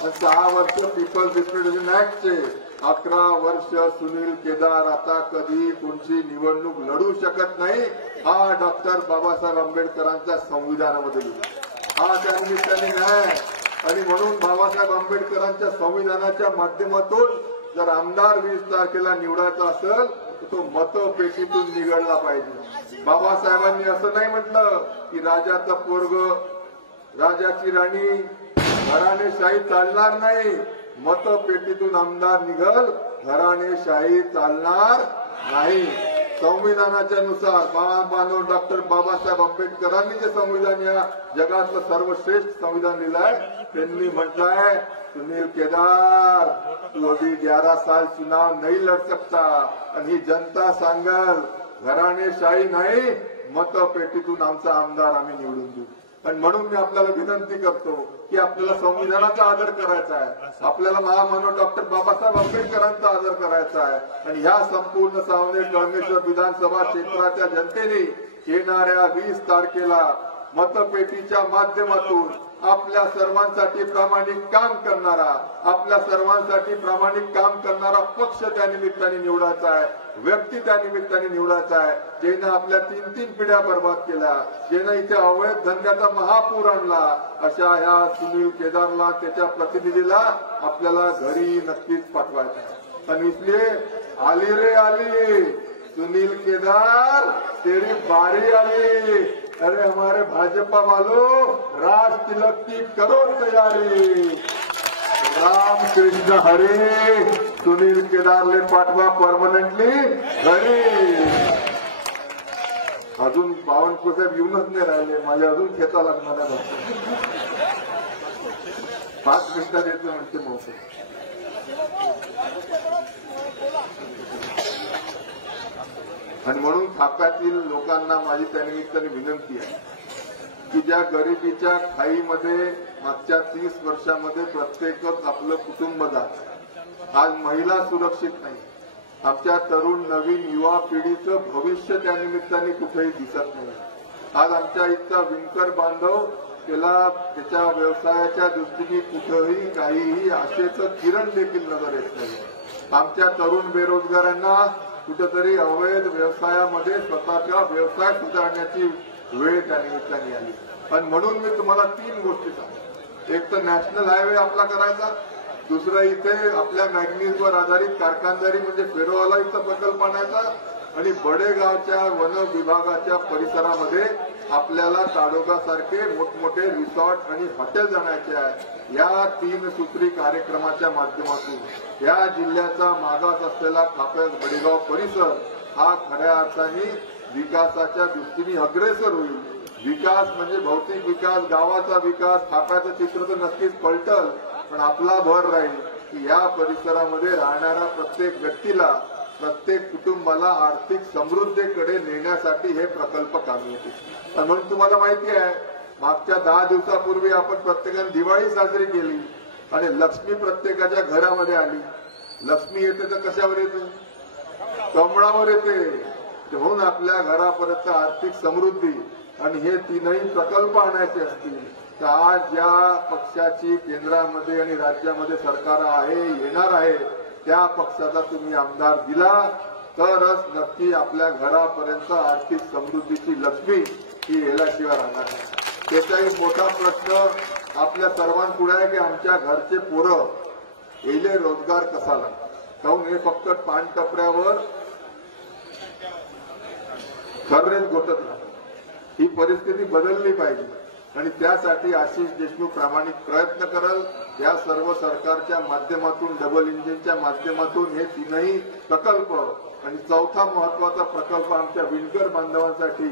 और 6 वर्ष पीपल्स रिप्रेझेंटेशन ऍक्टचे, 11 वर्ष सुनील केदार आता कधी कोणची निवडणूक लढू शकत नाही. हा डॉक्टर बाबासाहेब आंबेडकरांच्या संविधानामध्ये लिहिला. हा त्या निमित्ताने न्याय. आणि म्हणून बाबासाहेब आंबेडकरांच्या संविधानाच्या माध्यमातून जर आमदार 20 तारखेला निवडायचा असेल तर तो मतपेटीतून निवडला पाहिजे. बाबासाहेबांनी असं नाही म्हटलं की राजाचं पोरग, राजाची राणी, घराणेशाही चालणार नाही. मतपेटीतून आमदार निघल, घराणेशाही चालणार नाही. संविधानाच्या नुसार बाबांनो डॉक्टर बाबासाहेब आंबेडकरांनी जे संविधान या जगातलं सर्वश्रेष्ठ संविधान लिहिलंय त्यांनी म्हटलंय सुनील केदार तू अभी 11 साल चुनाव नहीं लड़ सकता. आणि ही जनता सांगल घराणेशाही नाही, मतपेटीतून आमचा आमदार आम्ही निवडून देऊ. आणि म्हणून मी आपल्याला विनंती करतो की आपल्याला संविधानाचा आदर करायचा आहे, आपल्याला महामानव डॉक्टर बाबासाहेब आंबेडकरांचा आदर करायचा आहे. आणि ह्या संपूर्ण सावनेर कळमेश्वर विधानसभा क्षेत्राच्या जनतेने येणाऱ्या 20 तारखेला मतपेटीच्या माध्यमातून आपल्या सर्वांसाठी प्रामाणिक काम करणारा, आपल्या सर्वांसाठी प्रामाणिक काम करणारा पक्ष त्या निमित्ताने निवडायचा आहे, व्यक्ती त्या निमित्ताने निवडायचा आहे, ज्यानं आपल्या 3 पिढ्या बर्बाद केल्या, ज्यानं इथे अवैध धंद्याचा महापूर आणला. अशा ह्या सुनील केदारला, त्याच्या प्रतिनिधीला आपल्याला घरी नक्कीच पाठवायचं आहे. आणि इसलिए आली रे आली सुनील केदार, तेरी बारी आली. अरे हमारे भाजपा वालों, राज तिलक की करो तैयारी. राम कृष्ण हरे. सुनील केदारले पाठवा परमनंटली घरी. अजून बावनकुळेसाहेब येऊनच नाही राहिले, माझ्या अजून खेचा लागणार आहे. 5 मिनिटात येतो म्हणते मौके. आणि म्हणून खाप्यातील लोकांना माझी त्यानिमित्ताने विनंती आहे की ज्या गरिबीच्या खाईमध्ये मागच्या 30 वर्षामध्ये प्रत्येकच आपलं कुटुंब जात. आज महिला सुरक्षित नाही. आमच्या तरुण नवीन युवा पिढीचं भविष्य त्या निमित्ताने कुठेही दिसत नाही. आज आमच्या इथचा विणकर बांधव त्याला त्याच्या व्यवसायाच्या दृष्टीने कुठेही काहीही आशेचं किरण देखील नजर येत नाही. आमच्या तरुण बेरोजगारांना कुठेतरी अवैध व्यवसायामध्ये स्वतःचा व्यवसाय सुधारण्याची वेळ त्या निमित्ताने आली. आणि म्हणून मी तुम्हाला 3 गोष्टी सांगतो. एक तर नॅशनल हायवे आपला करायचा, दुसरं इथे आपल्या मॅग्नीजवर आधारित कारखानदारी म्हणजे फेरोवाला इथं प्रकल्प आणायचा, आणि बडेगावच्या वन विभागाच्या परिसरामध्ये आपल्याला ताडोबासारखे मोठमोठे रिसॉर्ट आणि हॉटेल आणायचे आहे. या 3 सूत्री कार्यक्रमाच्या माध्यमातून या जिल्ह्याचा मागास असलेला खापे बडेगाव परिसर हा खऱ्या अर्थाने विकासाच्या दृष्टीने अग्रेसर होईल. विकास म्हणजे भौतिक विकास, गावाचा विकास, खाप्याचं चित्र तर नक्कीच पलटल, पण आपला भर राहील की या परिसरामध्ये राहणाऱ्या प्रत्येक व्यक्तीला, प्रत्येक कुटुंबाला आर्थिक समृद्धीकडे नेण्यासाठी हे प्रकल्प कामी येतील. म्हणून तुम्हाला माहिती आहे मागच्या 10 दिवसापूर्वी आपण प्रत्येकाने दिवाळी साजरी केली आणि लक्ष्मी प्रत्येकाच्या घरामध्ये आली. लक्ष्मी येते तर कशावर येते? कमळावर येते. म्हणून आपल्या घरापर्यंत आर्थिक समृद्धी आणि हे 3ही प्रकल्प आणायचे असतील तर आज या पक्षाची केंद्रामध्ये आणि राज्यामध्ये सरकार आहे, येणार आहे, त्या पक्षाचा तुम्ही आमदार दिला तरच नक्की आपल्या घरापर्यंत आर्थिक समृद्धीची लक्ष्मी ही येल्याशिवाय राहणार नाही. त्याचाही मोठा प्रश्न आपल्या सर्वांपुढे आहे की आमच्या घरचे पोरं येले रोजगार कसा लागला. काहून हे फक्त पान टपऱ्यावर खर्रेच गोटत नाही. ही परिस्थिती बदलली पाहिजे आणि त्यासाठी आशिष देशमुख प्रामाणिक प्रयत्न करल. या सर्व सरकारच्या माध्यमातून डबल इंजिनच्या माध्यमातून हे तीनही प्रकल्प आणि चौथा महत्वाचा प्रकल्प आमच्या विणकर बांधवांसाठी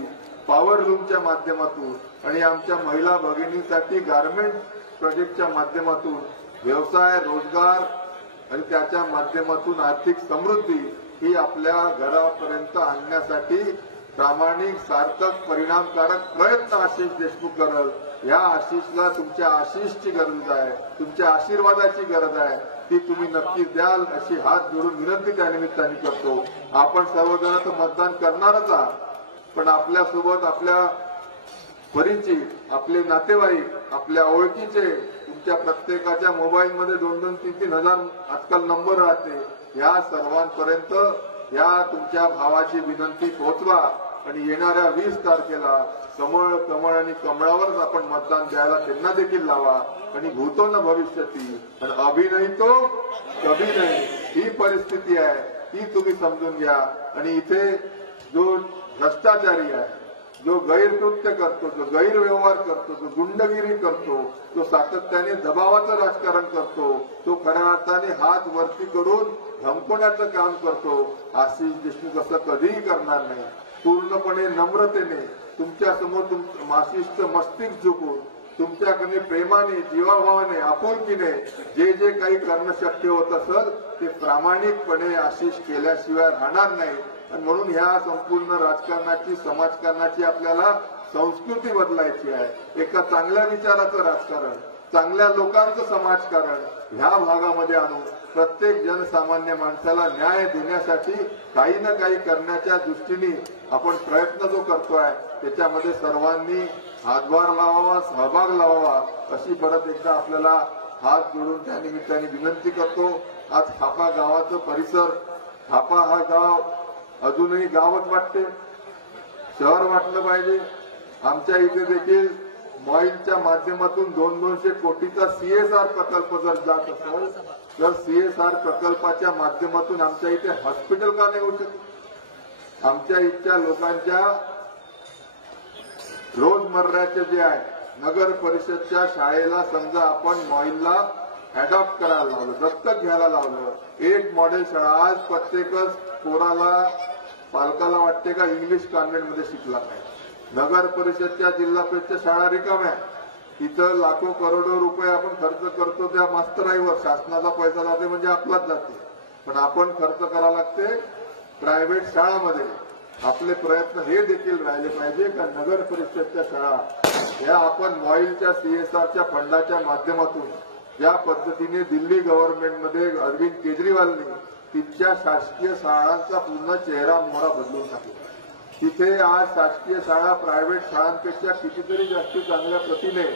पॉवर लूमच्या माध्यमातून आणि आमच्या महिला भगिनींसाठी गारमेंट प्रोजेक्टच्या माध्यमातून व्यवसाय रोजगार आणि त्याच्या माध्यमातून आर्थिक समृद्धी ही आपल्या घरापर्यंत आणण्यासाठी प्रामाणिक सार्थक परिणामकारक प्रयत्न आशिष देशमुख करल. या आशिषला तुमच्या आशिषची गरज आहे, तुमच्या आशीर्वादाची गरज आहे. ती तुम्ही नक्कीच द्याल अशी हात जोडून विनंती त्यानिमित्ताने करतो. आपण सर्वजण तर मतदान करणारच आहात, पण आपल्यासोबत आपल्या परिचित आपले नातेवाईक आपल्या ओळखीचे तुमच्या प्रत्येकाच्या मोबाईलमध्ये 2-2, 3-3 हजार आजकाल नंबर राहते. या सर्वांपर्यंत या तुमच्या भावाची विनंती पोहोचवा आणि येणाऱ्या 20 तारखेला कमळ कमळ आणि कमळावरच आपण मतदान द्यायला त्यांना देखील लावा. आणि भूतो न भविष्यती आणि अभी नाही तो कभी नाही ही परिस्थिती आहे, ती तुम्ही समजून घ्या. आणि इथे जो भ्रष्टाचारी आहे, जो गैरकृत्य करतो, जो गैरव्यवहार करतो, जो गुंडगिरी करतो, जो सातत्याने दबावाचं राजकारण करतो, तो खऱ्या अर्थाने हात वरती करून धमकवण्याचं काम करतो. आशिष देशमुख असं कधीही करणार नाही. पूर्णपणे नम्रतेने तुमच्या समोर आशिषचं मस्तिष्क झुकून तुमच्याकडे प्रेमाने जीवाभावाने आपुलकीने जे जे काही करणं शक्य होत असेल ते प्रामाणिकपणे आशिष केल्याशिवाय राहणार नाही. आणि म्हणून ह्या संपूर्ण राजकारणाची समाजकारणाची आपल्याला संस्कृती बदलायची आहे. एका चांगल्या विचाराचं राजकारण, चांगल्या लोकांचं समाजकारण ह्या भागामध्ये आणून प्रत्येक जनसामान्य माणसाला न्याय देण्यासाठी काही ना काही करण्याच्या दृष्टीने आपण प्रयत्न जो करतोय त्याच्यामध्ये सर्वांनी हातभार लावावा, सहभाग लावावा अशी परत एकदा आपल्याला हात जोडून त्या निमित्ताने विनंती करतो. आज खापा गावाचं परिसर, खापा हा गाव अजूनही गावच वाटते, शहर वाटलं पाहिजे. आमच्या इथे देखील मॉईलच्या माध्यमातून 200 कोटीचा सीएसआर प्रकल्प जर जात असेल तर सीएसआर प्रकल्पाच्या माध्यमातून आमच्या इथे हॉस्पिटल का नाही होऊ शकत. आमच्या इथच्या लोकांच्या रोजमर्राचे जे आहे, नगर परिषदच्या शाळेला समजा आपण मॉईलला अडॉप्ट करायला लावलं, दत्तक घ्यायला लावलं, एक मॉडेल शाळा. आज प्रत्येकच पोराला पालकाला वाटते का इंग्लिश कॉन्व्हेंटमध्ये शिकला पाहिजे. नगर परिषदच्या जिल्हा परिषदच्या शाळा रिकाम्या, तिथं लाखो करोडो रुपये आपण खर्च करतो त्या मास्तराईवर. शासनाचा पैसा जाते म्हणजे आपलाच जाते, पण आपण खर्च करावा लागते प्रायव्हेट शाळांमध्ये. आपले प्रयत्न हे देखील राहिले पाहिजे का नगर परिषदच्या शाळा या आपण मॉईलच्या सीएसआरच्या फंडाच्या माध्यमातून ज्या पद्धतीने दिल्ली गव्हर्नमेंटमध्ये अरविंद केजरीवालने तिथच्या शासकीय शाळांचा पूर्ण चेहरा मोहरा बदलून टाकला. तिथे आज शासकीय शाळा प्रायव्हेट शाळांपेक्षा कितीतरी जास्त चांगल्या प्रतीने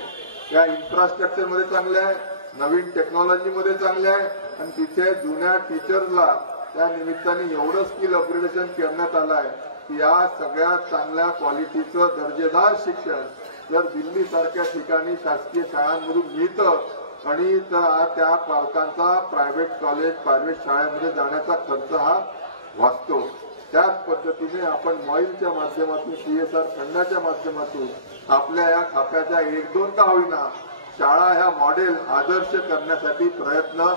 या इन्फ्रास्ट्रक्चरमध्ये चांगल्या आहे, नवीन टेक्नॉलॉजीमध्ये चांगल्या आहे. आणि तिथे जुन्या टीचर्सला त्या निमित्ताने एवढं स्किल अपग्रेडेशन करण्यात आलं आहे की या सगळ्यात चांगल्या क्वालिटीचं दर्जेदार शिक्षण जर दिल्लीसारख्या ठिकाणी शासकीय शाळांमधून मिळतं आणि त्या पालकांचा प्रायव्हेट कॉलेज प्रायव्हेट शाळेमध्ये जाण्याचा खर्च हा वाचतो. त्याच पद्धतीने आपण मॉईलच्या माध्यमातून सीएसआर फंडाच्या माध्यमातून आपल्या या खात्याच्या 1-2 का होईना शाळा ह्या मॉडेल आदर्श करण्यासाठी प्रयत्न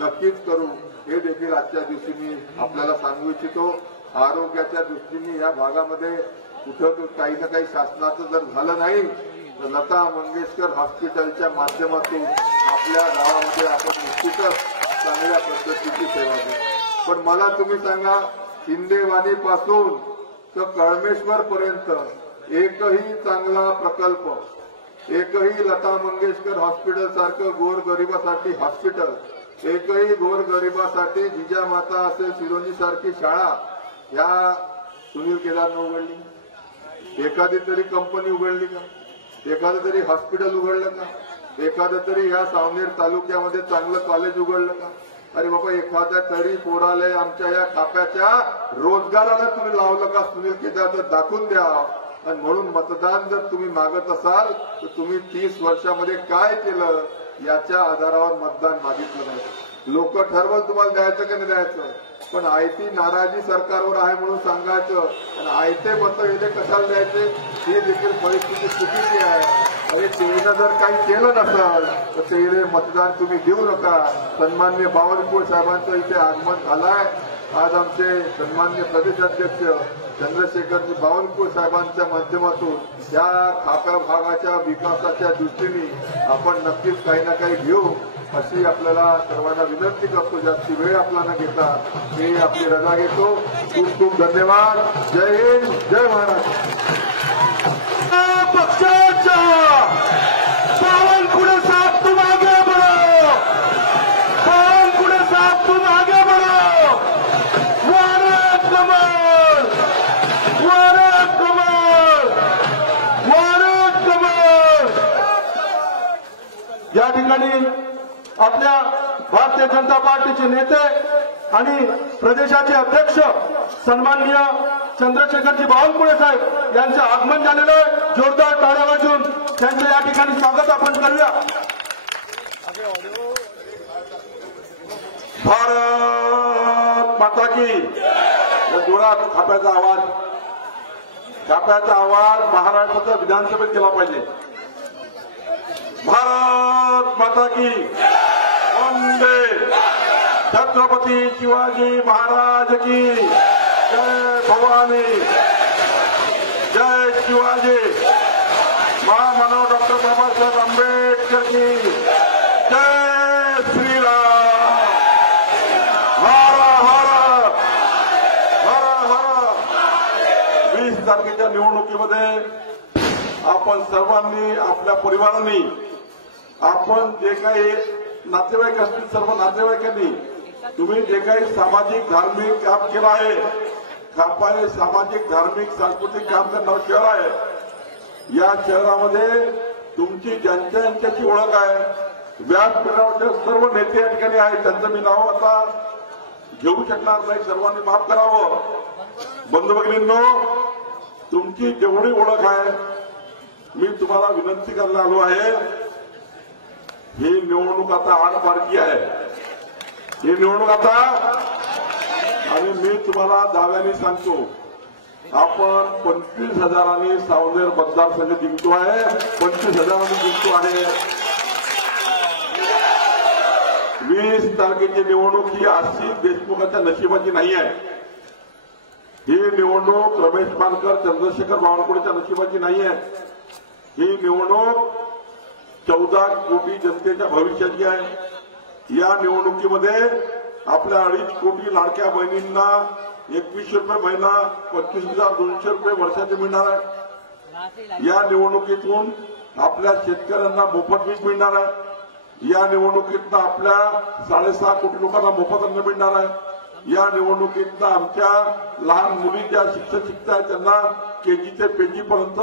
नक्कीच करू. हे देखील आजच्या दिवशी मी आपल्याला सांगू इच्छितो. आरोग्याच्या दृष्टीने या भागामध्ये कुठं काही ना काही शासनाचं जर झालं नाही तर लता मंगेशकर हॉस्पिटलच्या माध्यमातून आपल्या गावामध्ये आपण निश्चितच चांगल्या पद्धतीची सेवा देऊ. पण मला तुम्ही सांगा, शिंदेवाडीपासून तर कळमेश्वर पर्यंत एकही चांगला प्रकल्प, एकही लता मंगेशकर हॉस्पिटल सारखं गोरगरिबासाठी हॉस्पिटल, एकही गोरगरिबासाठी जिजामाता असेल सिरोंजी सारखी शाळा या सुनील केदारनं उघडली. एखादी तरी कंपनी उघडली का? एखादं तरी हॉस्पिटल उघडलं का? एखादं तरी या सावनेर तालुक्यामध्ये चांगलं कॉलेज उघडलं का? अरे बाबा, एखाद्या तरी पोराला आमच्या या खाप्याच्या रोजगाराला तुम्ही लावलं का? सुनील केदार तर दाखवून द्या. आणि म्हणून मतदान जर तुम्ही मागत असाल तर तुम्ही 30 वर्षामध्ये काय केलं याच्या आधारावर मतदान मागितलं नाही. लोक ठरवल तुम्हाला द्यायचं की नाही द्यायचं, पण आयती नाराजी सरकारवर आहे म्हणून सांगायचं आणि आयते मत येथे कशाला द्यायचे ही देखील परिस्थिती चुकीची आहे. आणि तेनं जर काही केलं नसेल तर ते मतदान तुम्ही देऊ नका. सन्मान्य बावनकुळे साहेबांचं इथे आगमन झालंय. आज आमचे सन्मान्य प्रदेशाध्यक्ष चंद्रशेखरजी बावनकुळे साहेबांच्या माध्यमातून या खाप्या भागाच्या विकासाच्या दृष्टीने आपण नक्कीच काही ना काही घेऊ अशी आपल्याला सर्वांना विनंती करतो. जास्ती वेळ आपला न घेता मी आपली रजा घेतो. खूप खूप धन्यवाद. जय हिंद, जय महाराष्ट्र. पक्षाच्या बावनकुळे साहब तुम आगे बढ़ो, बावनकुळे साहब तुम आगे बढ़ो. भारत कमल, भारत कमल, भारत कमल. या ठिकाणी आपल्या भारतीय जनता पार्टीचे नेते आणि प्रदेशाचे अध्यक्ष सन्माननीय चंद्रशेखरजी बावनकुळे साहेब यांचं आगमन झालेलं आहे. जोरदार टाळ्या वाजवून त्यांचं या ठिकाणी स्वागत आपण करूया. भारत माता की. जोरात खाप्याचा आवाज महाराष्ट्राच्या विधानसभेत केला पाहिजे. भारत माता की. वंदे छत्रपती शिवाजी महाराज की. जय भवानी, जय शिवाजी. महामानव डॉक्टर बाबासाहेब आंबेडकर की जय. श्रीराम. हर हर हर हर. 20 तारखेच्या निवडणुकीमध्ये आपण सर्वांनी आपल्या परिवारांनी आपण जे काही नातेवाईक असतील सर्व नातेवाईकांनी तुम्ही जे काही सामाजिक धार्मिक काम केलं आहे. खापा हे सामाजिक धार्मिक सांस्कृतिक काम करणारं शहर आहे. या शहरामध्ये तुमची ज्यांच्याची ओळख आहे. व्यासपीठावरचे सर्व नेते या ठिकाणी आहेत. त्यांचं मी नाव आता घेऊ शकणार नाही, सर्वांनी माफ करावं. बंधू भगिनींनो, तुमची जेवढी ओळख आहे मी तुम्हाला विनंती करायला आलो आहे. ही निवडणूक आता 8 तारखे आहे. ही निवडणूक आता आणि मी तुम्हाला दाव्याने सांगतो आपण 25,000 सावनेर मतदारसंघ जिंकतो आहे. 25,000 जिंकतो आहे. 20 तारखेची निवडणूक ही आशिष देशमुखाच्या नशिबाची नाही आहे. ही निवडणूक रमेश मानकर चंद्रशेखर बावनकुळेच्या नशिबाची नाही आहे. ही निवडणूक 14 कोटी जनतेच्या भविष्याची आहे. या निवडणुकीमध्ये आपल्या 2.5 कोटी लाडक्या बहिणींना 2100 रुपये महिना, 25,200 रुपये वर्षाचे मिळणार आहे. या निवडणुकीतून आपल्या शेतकऱ्यांना मोफत वीज मिळणार आहे. या निवडणुकीतनं आपल्या 6.5 कोटी लोकांना मोफत अन्न मिळणार आहे. या निवडणुकीतनं आमच्या लहान मुली ज्या शिक्षण शिकतायत त्यांना केजी ते पेजी पर्यंत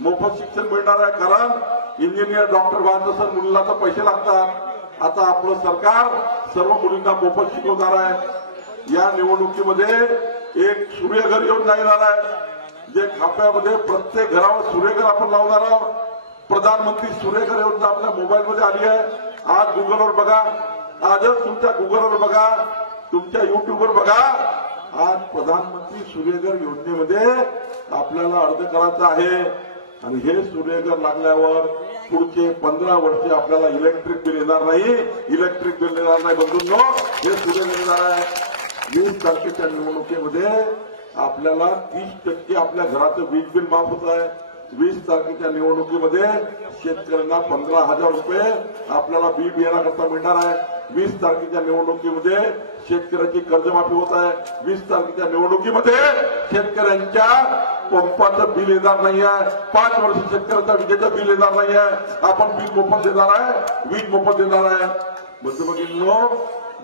मोफत शिक्षण मिळणार आहे. कारण इंजिनियर डॉक्टर व्हायचं असेल मुलीला तर पैसे लागतात. आता आपलं सरकार सर्व मुलींना मोफत शिकवणार आहे. या निवडणुकीमध्ये एक सूर्यघर योजना येणार आहे. जे खाप्यामध्ये प्रत्येक घरावर सूर्यघर आपण लावणार आहोत. प्रधानमंत्री सूर्यघर योजना आपल्या मोबाईलमध्ये आली आहे. आज गुगलवर बघा, आजच तुमच्या गुगलवर बघा, तुमच्या युट्यूबवर बघा. आज प्रधानमंत्री सूर्यघर योजनेमध्ये आपल्याला अर्ज करायचा आहे. आणि हे सूर्यघर लागल्यावर पुढचे 15 वर्ष आपल्याला इलेक्ट्रिक बिल येणार नाही. इलेक्ट्रिक बिल येणार नाही बंधूंनो, हे सूर्यघर येणार आहे. 20 तारखेच्या निवडणुकीमध्ये आपल्याला 30% आपल्या घराचं वीज बिल माफ होत आहे. 20 तारखेच्या निवडणुकीमध्ये शेतकऱ्यांना 15,000 रुपये आपल्याला बी बियाण्याकरता मिळणार आहे. 20 तारखेच्या निवडणुकीमध्ये शेतकऱ्याची कर्जमाफी होत आहे. 20 तारखेच्या निवडणुकीमध्ये शेतकऱ्यांच्या पंपाचं बिल येणार नाही आहे. 5 वर्ष शेतकऱ्याच्या विजेचं बिल येणार नाही आहे. आपण बिल मोफत देणार आहे, वीज मोफत देणार आहे. बंधू भगिनींनो,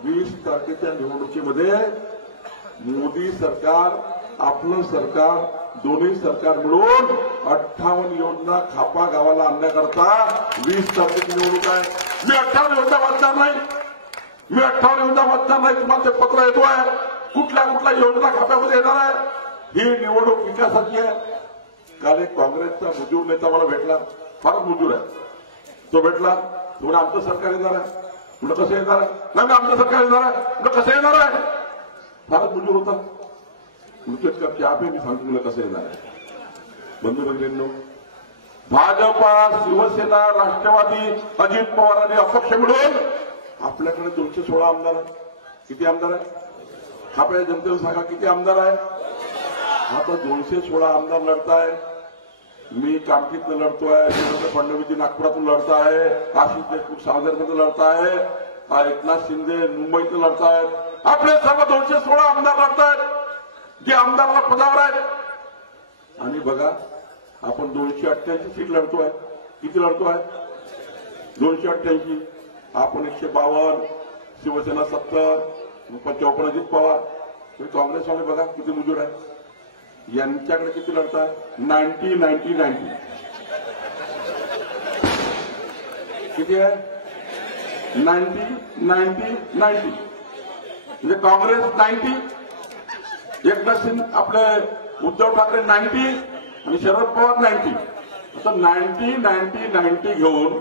20 तारखेच्या निवडणुकीमध्ये मोदी सरकार आपलं सरकार दोन्ही सरकार मिळून 58 योजना खापा गावाला आणण्याकरता 20 तारखेची निवडणूक आहे. मी 58 योजना वाचणार नाही. तुम्हाला ते पत्र येतो आहे. कुठल्या योजना खाप्यामध्ये येणार आहे. ही निवडणूक विकासाची आहे. काल एक काँग्रेसचा मुजूर नेता मला भेटला, फारच मुजूर आहे. तो भेटला, तो म्हणे आमचं सरकार येणार आहे. म्हटलं कसं येणार आहे? नाही आमचं सरकार येणार आहे. म्हटलं कसं येणार आहे? फारच मुजूर होता. मुख्यच का चहा पे मी सांगतो तुला कसं येणार आहे. बंधू भगिनींनो, भाजपा, शिवसेना, राष्ट्रवादी, अजित पवार आणि अपक्ष मिळून आपल्याकडे 216 आमदार आहेत. किती आमदार आहे? आपल्या जनतेला सांगा किती आमदार आहे? आता 216 आमदार लढताय. मी कामठीतनं लढतोय, देवेंद्र फडणवीस नागपुरातून लढताय, आशिष देशमुख सावनेरमध्ये लढताय, एकनाथ शिंदे मुंबईतून लढतायत. आपले सर्व 216 आमदार लढतायत जे आमदाराला पदावर आहेत. आणि बघा आपण 288 सीट लढतोय. किती लढतोय? 288. आपण 152, शिवसेना 70, 54 अजित पवार. काँग्रेसवाले बघा किती मुजूर आहे. यांच्याकडे किती लढताय? 90. किती आहे? 90. म्हणजे काँग्रेस 90, एकनाथ शिंदे आपले उद्धव ठाकरे 90 आणि शरद पवार 90. आता 90 घेऊन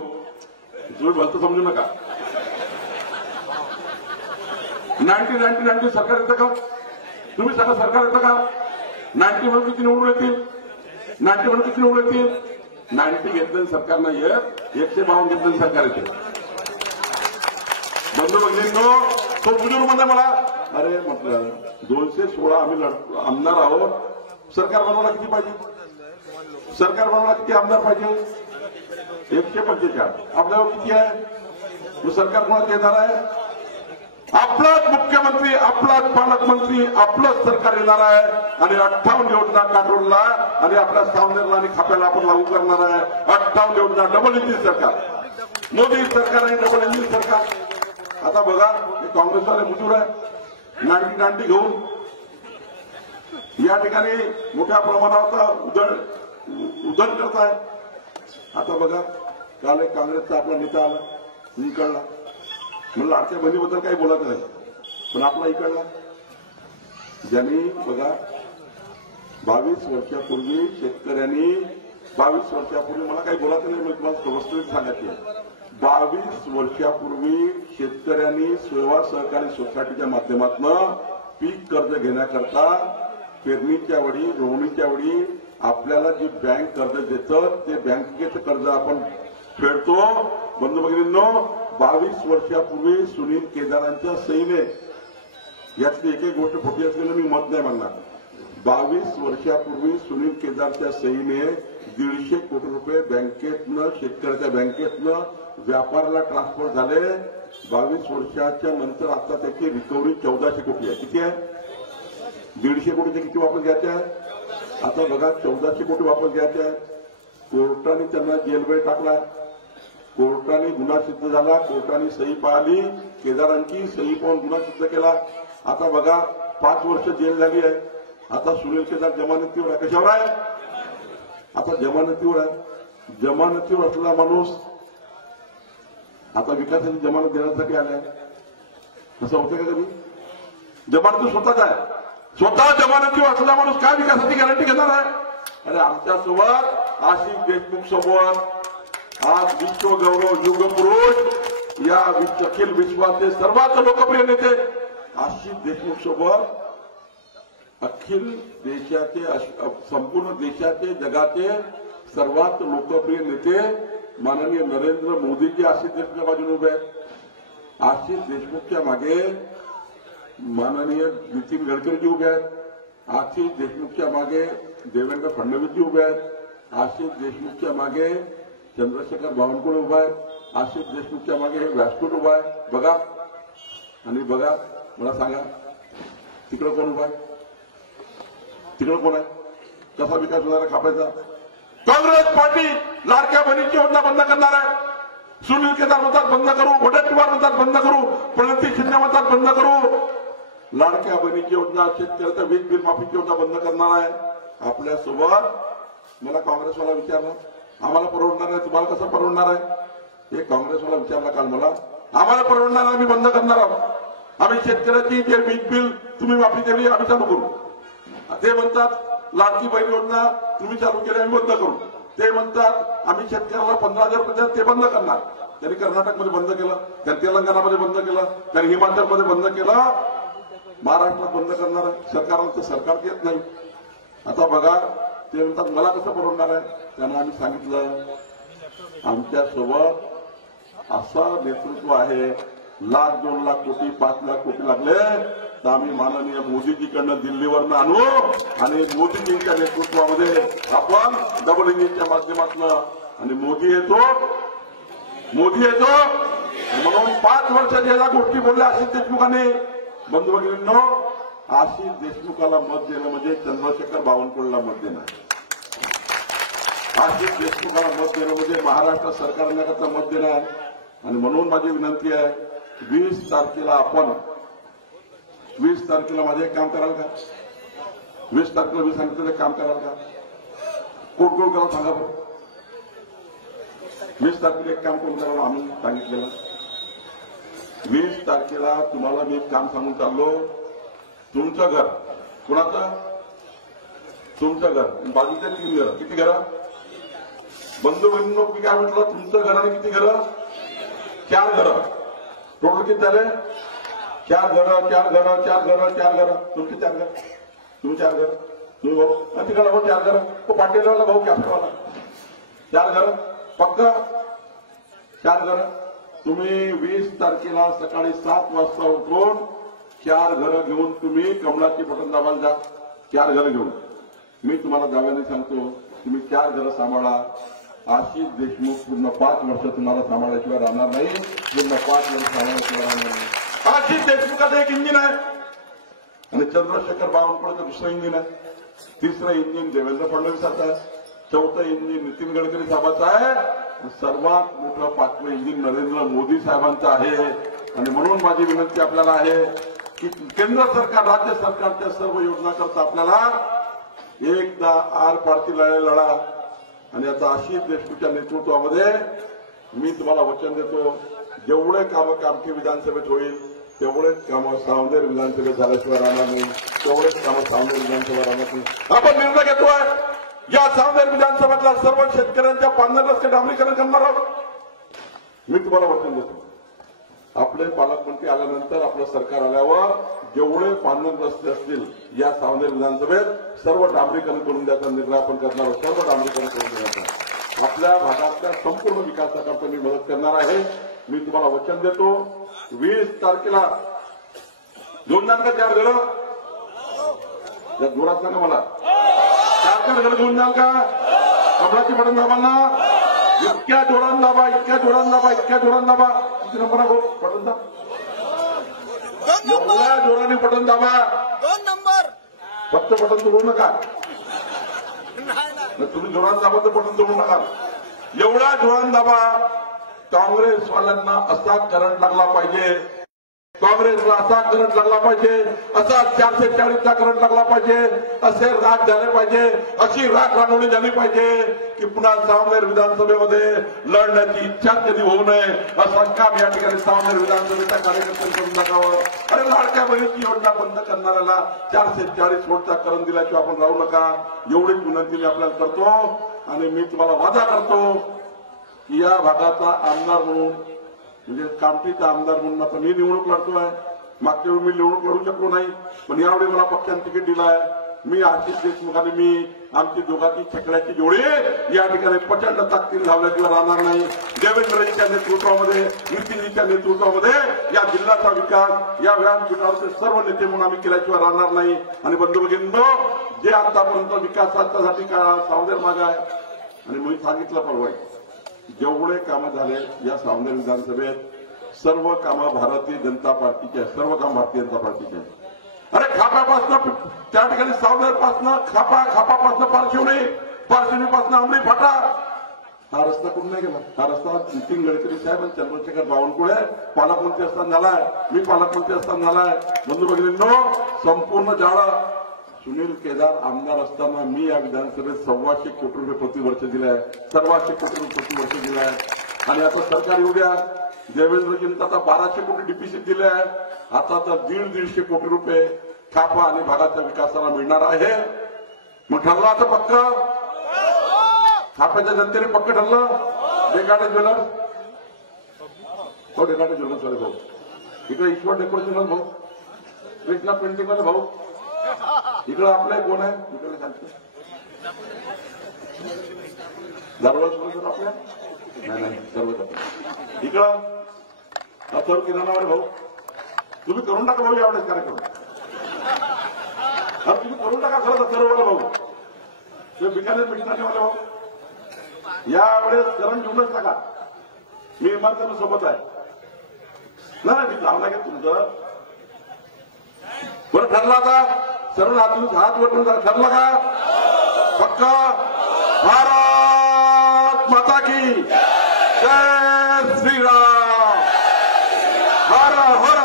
तुम्ही भलतं समजू नका. 90 सरकार येतं का? तुम्ही सांगा सरकार येतं का? 90 म्हणून किती निवडून येतील? 90 घेतलं सरकार नाही येत, 152 घेतलं सरकार येते. बंधू भगिनींनो, तो बुजुर्ग म्हणते मला, अरे म्हटलं 216 आम्ही आमदार आहोत, सरकार बनवायला किती पाहिजे? सरकार बनवायला किती आमदार पाहिजे? 145. आपल्यावर किती आहे? तो सरकार कोणाचं येणार आहे? आपलाच मुख्यमंत्री, आपलाच पालकमंत्री, आपलंच सरकार येणार आहे. आणि 58 योजना काढूनला आणि आपल्या सावनेरला आणि खाप्याला आपण लागू करणार आहे. 58 योजना डबल इंजिन सरकार, मोदी सरकार आणि डबल इंजिन सरकार. आता बघा हे काँग्रेसवाले मुजूर आहे. 90 घेऊन या ठिकाणी मोठ्या प्रमाणावर उधळ करताय. आता बघा काल एक काँग्रेसचा आपला नेता आला, निकळला. म्हणलं लाडक्या बहिणीबद्दल काही बोलत नाही, पण आपला इकडला ज्यांनी बघा 22 वर्षापूर्वी शेतकऱ्यांनी 22 वर्षापूर्वी मला काही बोलत नाही, मी तुम्हाला वस्तुस्थिती सांगायची. 22 वर्षापूर्वी शेतकऱ्यांनी सेवा सहकारी सोसायटीच्या माध्यमातून पीक कर्ज घेण्याकरता पेरणीच्या वेळी, रोवणीच्या वेळी आपल्याला जे बँक कर्ज देतं ते बँकेचं कर्ज आपण फेडतो. बंधू भगिनींनो, 22 वर्षापूर्वी सुनील केदारांच्या सहीने, यातली एक गोष्ट खोटी असलेलं मी मत नाही मानणार. 22 वर्षापूर्वी सुनील केदारच्या सहीने 150 कोटी रुपये बँकेतनं, शेतकऱ्याच्या बँकेतनं व्यापाराला ट्रान्सफर झाले. 22 वर्षाच्या नंतर आता त्याची रिकव्हरी 1400 कोटी आहे. किती आहे? 150 कोटीचे किती वापस घ्यायचे आहे? आता बघा 1400 कोटी वापस घ्यायचे आहे. कोर्टाने त्यांना जेलवेळ टाकला. कोर्टाने गुन्हा सिद्ध झाला, कोर्टाने सही पाहिली, केदारांची सही पाहून गुन्हा सिद्ध केला. आता बघा 5 वर्ष जेल झाली आहे. आता सुनील केदार जमानतीवर आहे. कशावर आहे? आता जमानतीवर आहे. जमानतीवर असलेला माणूस आता विकासाची जमानत देण्यासाठी आलाय. असं होतं का कधी? जमानती स्वतःच आहे. स्वतः जमानतीवर असलेला माणूस काय विकासाची गॅरंटी घेणार आहे? अरे आमच्यासोबत आशिष देशमुख सोबत आज विश्वगौरव युगपुरुष, या अखिल विश्वाचे सर्वात लोकप्रिय नेते आशिष देशमुख सोबत अखिल देशाचे, संपूर्ण देशाचे, जगाचे सर्वात लोकप्रिय नेते माननीय नरेंद्र मोदीजी आशिष देशमुखच्या बाजूने उभे आहेत. आशिष देशमुखच्या मागे माननीय नितीन गडकरीजी उभे आहेत. आशिष देशमुखच्या मागे देवेंद्र फडणवीसजी उभे आहेत. आशिष देशमुखच्या मागे चंद्रशेखर बावनकुळे उभा आहे. आशिष देशमुखच्या मागे हे व्यासपीठ उभा आहे. बघा आणि बघा, मला सांगा तिकडं कोण उभा आहे? तिकडं कोण आहे? कसा विकास होणार आहे खाप्याचा? काँग्रेस पार्टी लाडक्या बहिणीची योजना बंद करणार आहे. सुनील केदार म्हणतात बंद करू, वडेट्टीवार म्हणतात बंद करू, प्रणिती शिंदे म्हणतात बंद करू. लाडक्या बहिणीची योजना, शेतकऱ्याच्या वीज बिल माफीची योजना बंद करणार आहे. आपल्यासोबत मला काँग्रेसवाला विचारलं, आम्हाला परवडणार नाही, तुम्हाला कसं परवडणार आहे? हे काँग्रेसवाला विचारला काल मला. आम्हाला परवडणार नाही, आम्ही बंद करणार आहोत. आम्ही शेतकऱ्याची जे वीज बिल तुम्ही माफी दिली आम्ही चालू करू. ते म्हणतात लाडकी बहीण योजना तुम्ही चालू केली आम्ही बंद करू. ते म्हणतात आम्ही शेतकऱ्याला 15,000 रुपये ते बंद करणार. त्यांनी कर्नाटकमध्ये बंद केलं, त्यांनी तेलंगणामध्ये बंद केलं, त्यांनी हिमाचलमध्ये बंद केलं. महाराष्ट्रात बंद करणार सरकारला तर सरकार देत नाही. आता बघा ते म्हणतात मला कसं परवडणार आहे. त्यांना आम्ही सांगितलं आमच्यासोबत असं नेतृत्व आहे, 1,00,000, 2,00,000 कोटी 5,00,000 कोटी लागले तर आम्ही माननीय मोदीजीकडनं दिल्लीवरनं आणू आणि मोदीजींच्या नेतृत्वामध्ये आपण डबल इंजिनच्या माध्यमातून आणि मोदी येतो म्हणून 5 वर्षाच्या ज्या गोष्टी बोलल्या आशिष देशमुखांनी. बंधू भगिनींनो, आशिष देशमुखाला मत देणं म्हणजे चंद्रशेखर बावनकुळेला मत देणं. आशिष देशमुखाला मत देणं म्हणजे महाराष्ट्र सरकारण्याकरता मत देणं आहे. आणि म्हणून माझी विनंती आहे 20 तारखेला आपण 20 तारखेला माझे एक काम कराल का? 20 तारखेला मी सांगितलं काम कराल का? कोण कोण करावं सांगा बरं. 20 तारखेला एक काम कोण करावं आम्ही सांगितलेलं. 20 तारखेला तुम्हाला मी एक काम सांगून चाललो. तुमचं घर कुणाचं? तुमचं घर बाजूचे 3 घरं. किती घरं? बंधू बहिणींनो मी काय म्हटलं, तुमचं घर आणि किती घरं? 4 घरं. टोटल किती झाले? 4 घरं. तुमची 4 घरं. तुम्ही 4 घरं. तुम्ही भाऊ तिकडे भाऊ 4 घरं. तो पाटीलवाला भाऊ कॅप्टनवाला 4 घरं. पक्क 4 घरं. तुम्ही 20 तारखेला सकाळी 7 वाजता उठून 4 घरं घेऊन तुम्ही कमळाची बटन दाबायला जा. 4 घरं घेऊन मी तुम्हाला दाव्याने सांगतो तुम्ही 4 घरं सांभाळा. आशिष देशमुख पूर्ण 5 वर्ष तुम्हाला सांभाळल्याशिवाय राहणार नाही. पूर्ण 5 वर्ष सांभाळल्याशिवाय राहणार नाही. आशिष देशमुखाचं एक इंजिन आहे आणि चंद्रशेखर बावनकुळेचं दुसरं इंजिन आहे. तिसरं इंजिन देवेंद्र फडणवीसाचं आहे. 4थं इंजिन नितीन गडकरी साहेबांचं आहे. सर्वात मोठं 5वं इंजिन नरेंद्र मोदी साहेबांचं आहे. आणि म्हणून माझी विनंती आपल्याला आहे की केंद्र सरकार राज्य सरकारच्या सर्व योजनाकरता आपल्याला एकदा आर पारची लढाई लढा. आणि आता आशिष देशमुखच्या नेतृत्वामध्ये मी तुम्हाला वचन देतो जेवढे कामं कामठी विधानसभेत होईल तेवढेच कामं सावनेर विधानसभेत झाल्याशिवाय राहणार नाही. तेवढेच कामं सावनेर विधानसभा राहणार नाही. आपण निर्णय घेतोय या सावनेर विधानसभेतल्या सर्व शेतकऱ्यांच्या 15 रस्ते डांबरीकरण करणार आहोत. मी तुम्हाला वचन देतो आपले पालकमंत्री आल्यानंतर आपलं सरकार आल्यावर जेवढे 15 रस्ते असतील या सावनेर विधानसभेत सर्व डांबरीकरण करून द्यायचा निर्णय आपण करणार आहोत. सर्व डांबरीकरण करून द्यायचं. आपल्या भागातल्या संपूर्ण विकासाकरता मी मदत करणार आहे. मी तुम्हाला वचन देतो 20 तारखेला घेऊन जाल का 4 घरं? या जोरात सांगा मला 4 घरं घेऊन जाल का? कमळाची बटन दाबांना इतक्या जोरान दाबा. किती नंबर आहे बटन दाबा? एवढ्या जोराने बटन दाबा. 2 नंबर. फक्त बटन जोडू नका. तुम्ही जोरान दाबा तर बटन जोडू नका. एवढ्या जोरान दाबा. काँग्रेसवाल्यांना असा करंट लागला पाहिजे. काँग्रेसला असा करंट लागला पाहिजे. असा 440चा करंट लागला पाहिजे. असे राग झाले पाहिजे. अशी राग रांगवणी झाली पाहिजे की पुन्हा सावनेर विधानसभेमध्ये लढण्याची इच्छा कधी होऊ नये. असं काम या ठिकाणी सावनेर विधानसभेच्या कार्यकर्त्यांनी करून टाकावं. अरे लाडक्या बहिणीची योजना बंद करणाऱ्याला 440 वोटचा करंट दिल्याशिवाय आपण राहू नका. एवढीच विनंती मी आपल्याला करतो. आणि मी तुम्हाला वादा करतो की या भागाचा आमदार म्हणून म्हणजे कामठीचा आमदार म्हणून आता मी निवडणूक लढतोय. मागच्या वेळी मी निवडणूक लढू शकलो नाही पण यावेळी मला पक्षाने तिकीट दिलं आहे. मी आशिष देशमुखाने मी आमची दोघांची छकड्याची जोडी या ठिकाणी प्रचंड ताकदीने धावल्याशिवाय राहणार नाही. देवेंद्रजीच्या नेतृत्वामध्ये नितीनजीच्या नेतृत्वामध्ये या जिल्ह्याचा विकास या व्यासपीठावरचे सर्व नेते म्हणून आम्ही केल्याशिवाय राहणार नाही. आणि बंधू भगिनींनो जे आतापर्यंत विकासासाठी सावनेर मागे आहे आणि मी सांगितलं परवा जेवढे कामं झाले या सावनेर विधानसभेत सर्व कामं भारतीय जनता पार्टीची आहे. सर्व काम भारतीय जनता पार्टीचे आहे. अरे खापापासनं त्या ठिकाणी सावनेरपासनं खापापासनं पारशिवनीपासनं अंबरी फाटा हा रस्ता कुठून नाही गेला. हा रस्ता नितीन गडकरी साहेब आणि चंद्रशेखर बावनकुळे पालकमंत्री असताना झालाय. मी पालकमंत्री असताना झालाय. बंधू भगिनींनो संपूर्ण जाळं सुनील केदार आमदार असताना मी या विधानसभेत 125 कोटी रुपये प्रतिवर्ष दिलाय. 125 कोटी रुपये प्रतिवर्ष दिलाय. आणि आता सरकार येऊ द्या देवेंद्रजींचा आता 1200 कोटी डीपीसी दिले आहे. आता तर 150 कोटी रुपये खापा आणि भागाच्या विकासाला मिळणार आहे. मग ठरलं आता पक्क थाप्याच्या जनतेने पक्क ठरलं डेकाटे ज्वेलर्स डेकाटे ज्वेलर्स वाले भाऊ इकडे ईश्वर डेकोरेशन भाऊ कृष्णा पेंटिंग वाले भाऊ इकडे आपले कोण आहे इकडे दरवाज आपल्या नाही सर्व इकडं सर्व किराणावाले भाऊ तुम्ही करून टाका भाऊ यावेळेस कार्यक्रम तुम्ही करून टाका खरं सर्व भाऊ ते बिकानेर मिटणारेवाले भाऊ यावेळेस करण घेऊनच टाका मी इमारतीला सोबत आहे नाही जावं लागेल तुमचं बरं ठरला का सर्व हात वरून ठरलं का पक्का भारत माता की जय श्रीराम हर हर